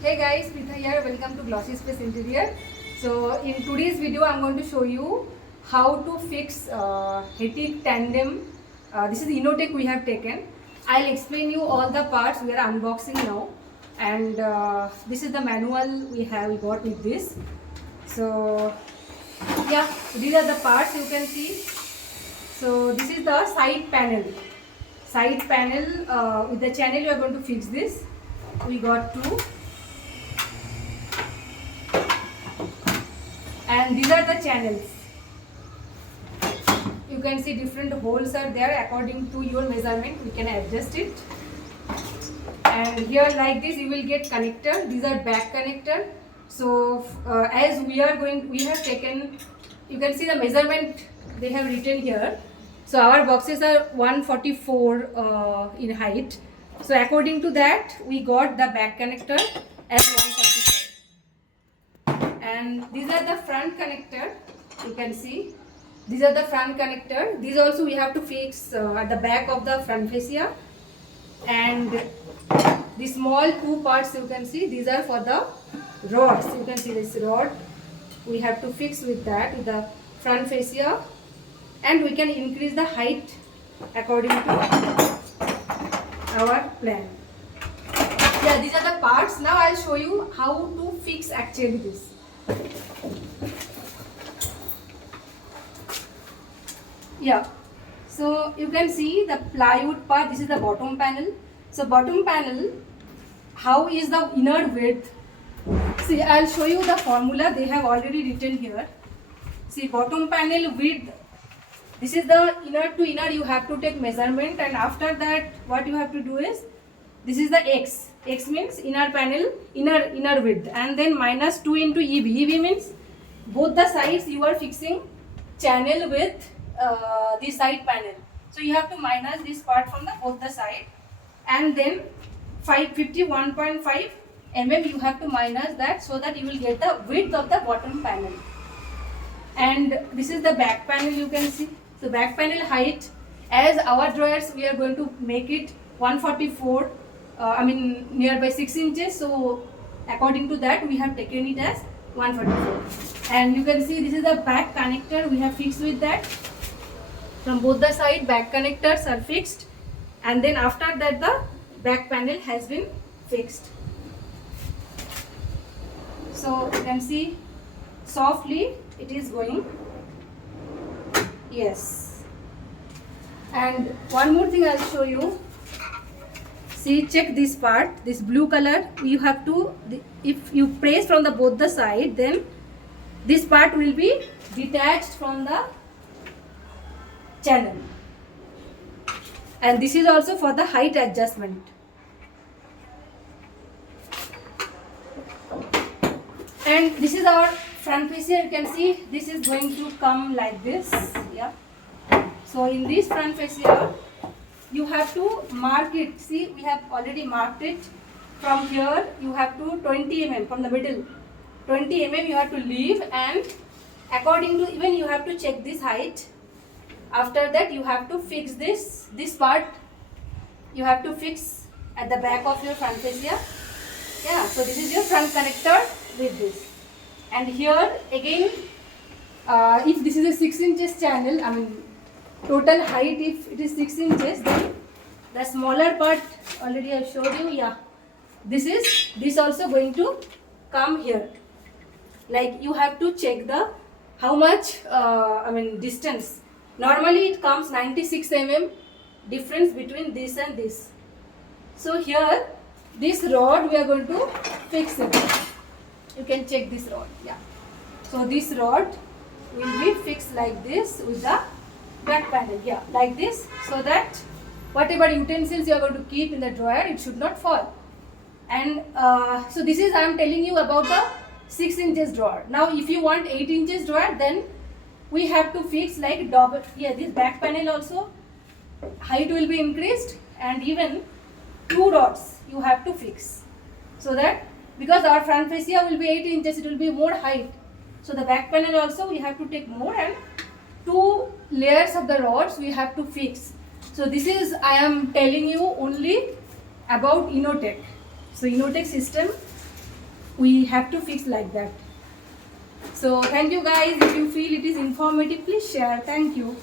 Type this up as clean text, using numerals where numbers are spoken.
Hey guys, Pritha here. Welcome to Glossy Space Interior. So in today's video, I'm going to show you how to fix Hettich tandem. This is the innotech we have taken. I'll explain you all the parts we are unboxing now, and this is the manual we got with this. So yeah, these are the parts you can see. So this is the side panel. Side panel with the channel you are going to fix this. We got two. And these are the channels. You can see different holes are there. According to your measurement, we can adjust it. And here like this you will get connector. These are back connector. So as we have taken, you can see the measurement they have written here. So our boxes are 144 in height. So according to that, we got the back connector as 144. And these are the front connector. You can see these are the front connector. These also we have to fix at the back of the front fascia. And the small two parts you can see, these are for the rods. You can see this rod we have to fix with that, with the front fascia, and we can increase the height according to our plan. Yeah, these are the parts. Now I'll show you how to fix actually this. Yeah, so you can see the plywood part. This is the bottom panel. So bottom panel, how is the inner width? See, I'll show you the formula they have already written here. See, bottom panel width, this is the inner to inner. You have to take measurement, and after that what you have to do is, this is the x. X means inner panel, inner width, and then minus 2 into EB. EB means both the sides you are fixing channel with the side panel. So you have to minus this part from both the side, and then 51.5 mm you have to minus that, so that you will get the width of the bottom panel. And this is the back panel. You can see the back panel height. As our drawers, we are going to make it 144. Nearby 6 inches. So according to that, we have taken it as 144. And you can see this is the back connector we have fixed with that. From both the side, back connectors are fixed, and then after that the back panel has been fixed. So you can see softly it is going. Yes. And one more thing I'll show you. See, check this part, this blue color. You have to, if you press from both the side, then this part will be detached from the channel. And this is also for the height adjustment. And this is our front fascia. You can see this is going to come like this. Yeah. So in this front fascia, you have to mark it. See, we have already marked it. From here you have to 20 mm from the middle. 20 mm you have to leave, and according to, even you have to check this height. After that you have to fix this part. You have to fix at the back of your front fascia. Yeah, so this is your front connector with this. And here again, if this is a 6 inches channel, total height, if it is 6 inches, then the smaller part already I showed you. Yeah, this also going to come here. Like, you have to check the how much distance. Normally it comes 96 mm difference between this and this. So here this rod we are going to fix it. You can check this rod. Yeah, so this rod will be fixed like this with the back panel. Yeah, like this, so that whatever utensils you are going to keep in the drawer, it should not fall. And so this is, I am telling you about the 6 inches drawer. Now if you want 8 inches drawer, then we have to fix like double. Yeah, this back panel also height will be increased, and even 2 rods you have to fix, so that, because our front fascia will be 8 inches, it will be more height. So the back panel also we have to take more, and 2 layers of the rods we have to fix. So this is, I am telling you only about innotech. So innotech system we have to fix like that. So thank you guys. If you feel it is informative, please share. Thank you.